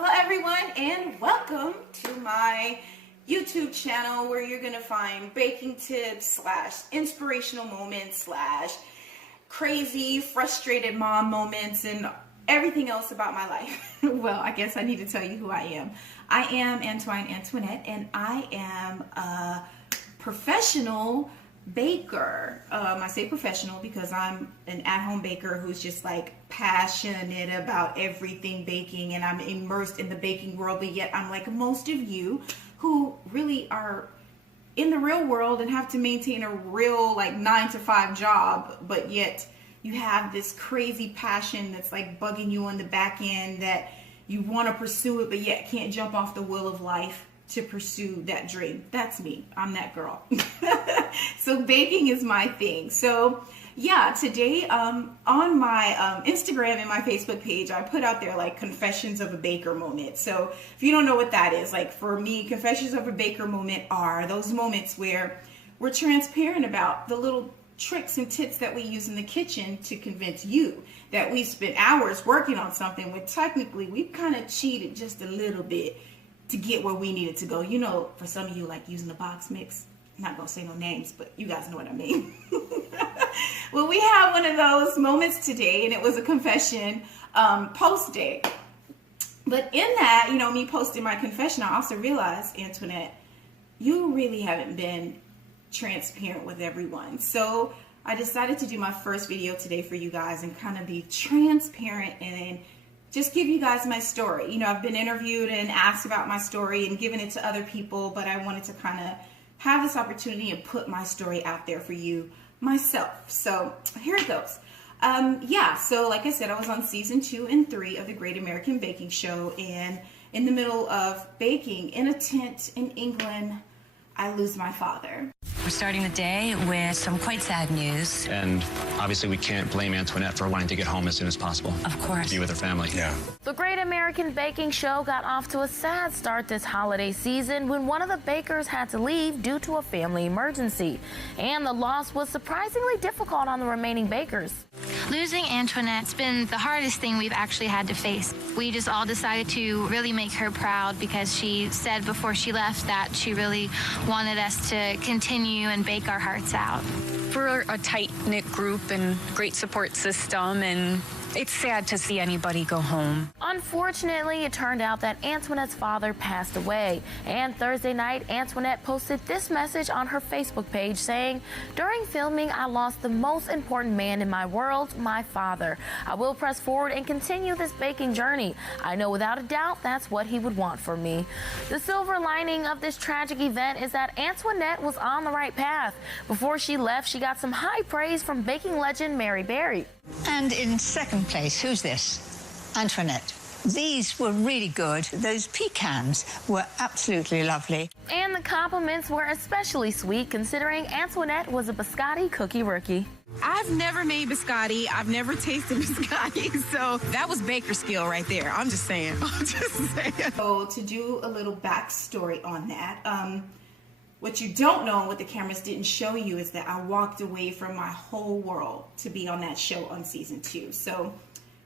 Hello everyone and welcome to my YouTube channel where you're going to find baking tips slash inspirational moments slash crazy frustrated mom moments and everything else about my life. Well, I guess I need to tell you who I am. I am Antoine Antoinette and I am a professional baker. I say professional because I'm an at-home baker who's just like passionate about everything baking, and I'm immersed in the baking world, but yet I'm like most of you who really are in the real world and have to maintain a real like 9-to-5 job, but yet you have this crazy passion that's like bugging you on the back end that you want to pursue it, but yet can't jump off the wheel of life to pursue that dream. That's me. I'm that girl. So baking is my thing. So yeah, today on my Instagram and my Facebook page, I put out there like confessions of a baker moment. So if you don't know what that is, like for me, confessions of a baker moment are those moments where we're transparent about the little tricks and tips that we use in the kitchen to convince you that we spent hours working on something when technically we've kind of cheated just a little bit to get where we needed to go. You know, for some of you, like using the box mix. I'm not gonna say no names, but you guys know what I mean. Well, we have one of those moments today, and it was a confession post day. But in that, you know, me posting my confession, I also realized, Antoinette, you really haven't been transparent with everyone. So I decided to do my first video today for you guys and kind of be transparent and just give you guys my story. You know, I've been interviewed and asked about my story and given it to other people, but I wanted to kind of have this opportunity and put my story out there for you myself. So here it goes. Yeah, so like I said, I was on season 2 and 3 of the Great American Baking Show, and in the middle of baking in a tent in England, I lose my father. We're starting the day with some quite sad news. And obviously we can't blame Antoinette for wanting to get home as soon as possible. Of course. To be with her family. Yeah. The Great American Baking Show got off to a sad start this holiday season when one of the bakers had to leave due to a family emergency. And the loss was surprisingly difficult on the remaining bakers. Losing Antoinette's been the hardest thing we've actually had to face. We just all decided to really make her proud because she said before she left that she really wanted us to continue and bake our hearts out. We're a tight-knit group and great support system, and it's sad to see anybody go home. Unfortunately, it turned out that Antoinette's father passed away. And Thursday night, Antoinette posted this message on her Facebook page saying, "During filming, I lost the most important man in my world, my father. I will press forward and continue this baking journey. I know without a doubt that's what he would want for me." The silver lining of this tragic event is that Antoinette was on the right path. Before she left, she got some high praise from baking legend Mary Berry. And in second place, who's this? Antoinette. These were really good. Those pecans were absolutely lovely. And the compliments were especially sweet considering Antoinette was a biscotti cookie rookie. I've never made biscotti. I've never tasted biscotti. So that was baker skill right there. I'm just saying. So to do a little backstory on that, what you don't know and what the cameras didn't show you is that I walked away from my whole world to be on that show on season 2. So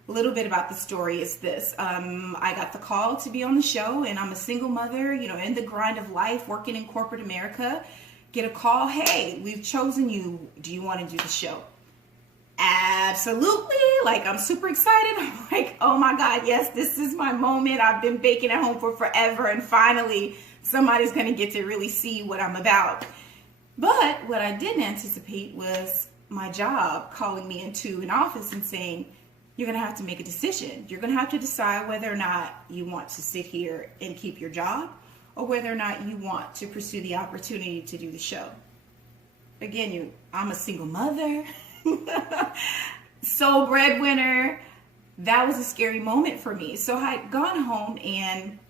a little bit about the story is this. I got the call to be on the show, and I'm a single mother, you know, in the grind of life, working in corporate America. Get a call, hey, we've chosen you. Do you want to do the show? Absolutely. Like, I'm super excited. I'm like, oh my God, yes, this is my moment. I've been baking at home for forever, and finally somebody's going to get to really see what I'm about. But what I didn't anticipate was my job calling me into an office and saying, you're going to have to make a decision. You're going to have to decide whether or not you want to sit here and keep your job or whether or not you want to pursue the opportunity to do the show. Again, I'm a single mother, sole breadwinner. That was a scary moment for me. So I had gone home and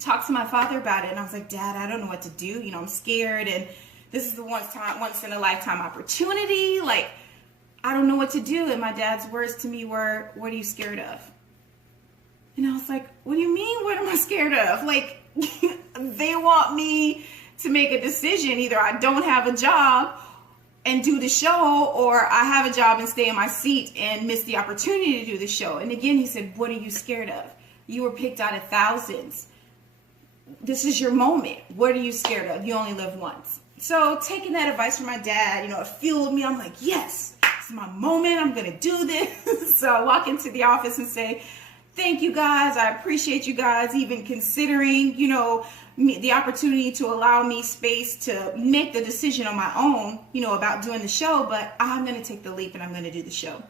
talked to my father about it, and I was like, Dad, I don't know what to do. You know, I'm scared, and this is the once in a lifetime opportunity. Like, I don't know what to do. And my dad's words to me were, what are you scared of? And I was like, what do you mean? What am I scared of? Like, they want me to make a decision. Either I don't have a job and do the show, or I have a job and stay in my seat and miss the opportunity to do the show. And again, he said, what are you scared of? You were picked out of thousands. This is your moment. What are you scared of? You only live once. So taking that advice from my dad, it fueled me. I'm like, yes, it's my moment. I'm going to do this. So I walk into the office and say, thank you guys. I appreciate you guys even considering, the opportunity to allow me space to make the decision on my own, about doing the show. But I'm going to take the leap and I'm going to do the show.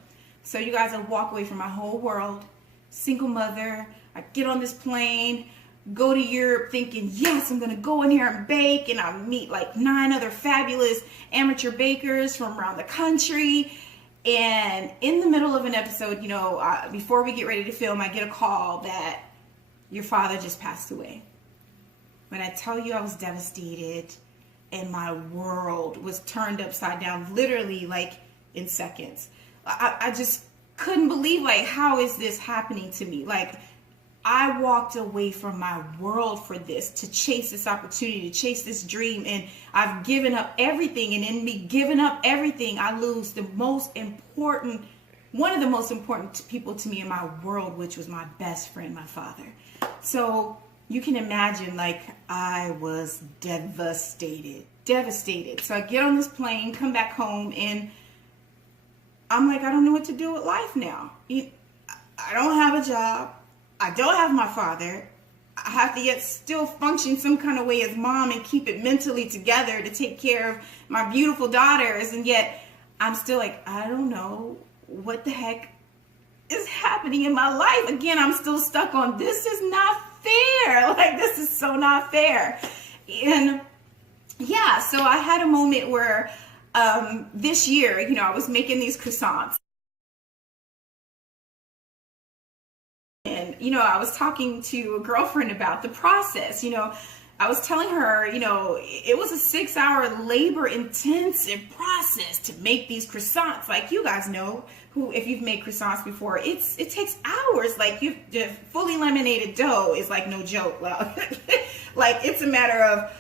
So you guys, I walk away from my whole world, single mother. I get on this plane, go to Europe thinking, yes, I'm going to go in here and bake. And I meet like 9 other fabulous amateur bakers from around the country. And in the middle of an episode, before we get ready to film, I get a call that your father just passed away. When I tell you, I was devastated and my world was turned upside down, literally like in seconds. I just couldn't believe, like, how is this happening to me? Like, I walked away from my world for this, to chase this opportunity, to chase this dream, and I've given up everything. And in me giving up everything, I lose one of the most important people to me in my world, which was my best friend, my father. So you can imagine, like, I was devastated. So I get on this plane, come back home, and I'm like, I don't know what to do with life now. I don't have a job. I don't have my father. I have to yet still function some kind of way as mom and keep it mentally together to take care of my beautiful daughters. And yet I'm still like, I don't know what the heck is happening in my life. Again, I'm still stuck on, this is not fair. Like, this is so not fair. And yeah, so I had a moment where this year, I was making these croissants. And, I was talking to a girlfriend about the process. I was telling her, it was a 6-hour labor intensive process to make these croissants. Like, you guys know, if you've made croissants before, it takes hours. Like, the fully laminated dough is like no joke. Like, it's a matter of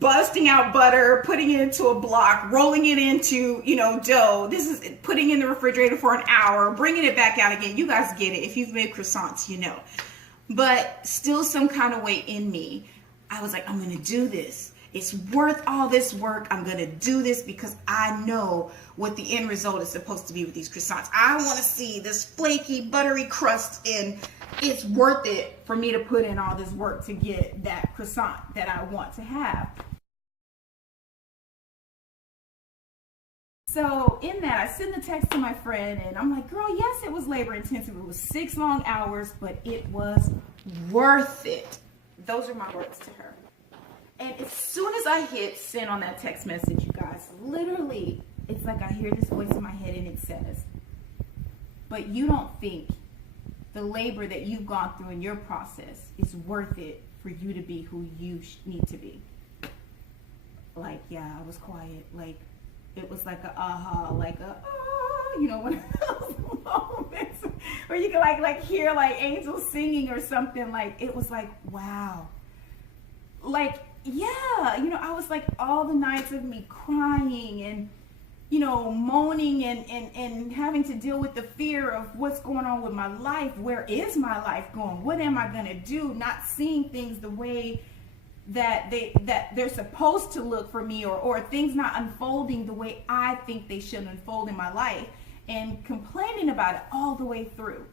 busting out butter, putting it into a block, rolling it into, dough. This is putting in the refrigerator for an hour, bringing it back out again. You guys get it. If you've made croissants, But still some kind of way in me, I was like, I'm going to do this. It's worth all this work. I'm going to do this because I know what the end result is supposed to be with these croissants. I want to see this flaky, buttery crust, and it's worth it for me to put in all this work to get that croissant that I want to have. So in that, I send the text to my friend and I'm like, girl, yes, it was labor intensive. It was 6 long hours, but it was worth it. Those are my words to her. And as soon as I hit send on that text message, you guys, literally, it's like I hear this voice in my head and it says, but you don't think the labor that you've gone through in your process is worth it for you to be who you need to be. Like, yeah, I was quiet. Like, it was like a one of those moments where you can like hear like angels singing or something. Like, it was like, wow. Like, yeah, I was like, all the nights of me crying and, moaning and having to deal with the fear of what's going on with my life. Where is my life going? What am I going to do? Not seeing things the way that they're supposed to look for me, or things not unfolding the way I think they should unfold in my life, and complaining about it all the way through.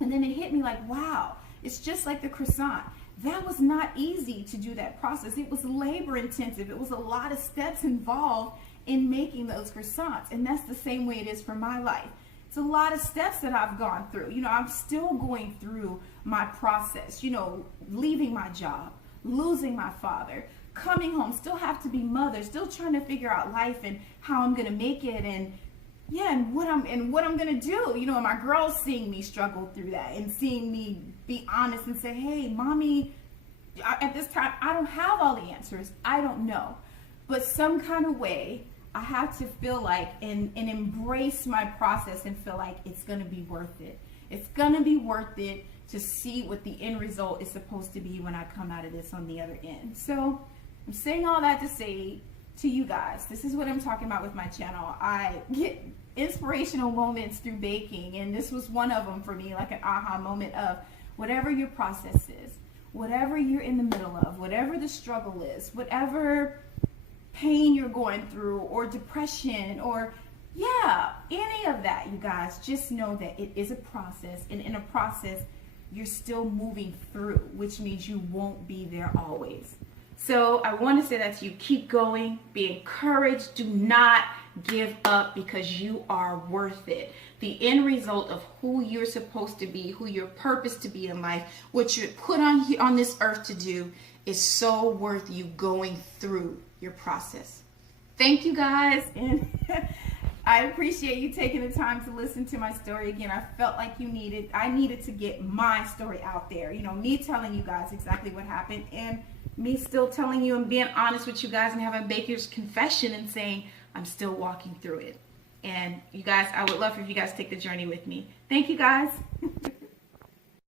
And then it hit me like, wow, it's just like the croissant. That was not easy to do that process. It was labor intensive. It was a lot of steps involved in making those croissants. And that's the same way it is for my life. It's a lot of steps that I've gone through. I'm still going through my process, leaving my job, losing my father, coming home, still have to be mother, still trying to figure out life and how I'm going to make it, and what I'm going to do. And my girls seeing me struggle through that and seeing me be honest and say, hey, mommy, at this time, I don't have all the answers. I don't know. But some kind of way, I have to feel like and embrace my process and feel like it's going to be worth it. It's going to be worth it to see what the end result is supposed to be when I come out of this on the other end. So I'm saying all that to say to you guys, this is what I'm talking about with my channel. I get inspirational moments through baking, and this was one of them for me, like an aha moment of, whatever your process is, whatever you're in the middle of, whatever the struggle is, whatever pain you're going through, or depression, or any of that, you guys, just know that it is a process, and in a process you're still moving through, which means you won't be there always. So I want to say that to you: keep going, be encouraged, do not give up, because you are worth it. The end result of who you're supposed to be, who you're purposed to be in life, what you're put on this earth to do, is so worth you going through your process. Thank you, guys, and I appreciate you taking the time to listen to my story again. I felt like I needed to get my story out there. You know, me telling you guys exactly what happened, and me still telling you and being honest with you guys, and having Baker's confession and saying I'm still walking through it. And you guys, I would love if you guys take the journey with me. Thank you, guys.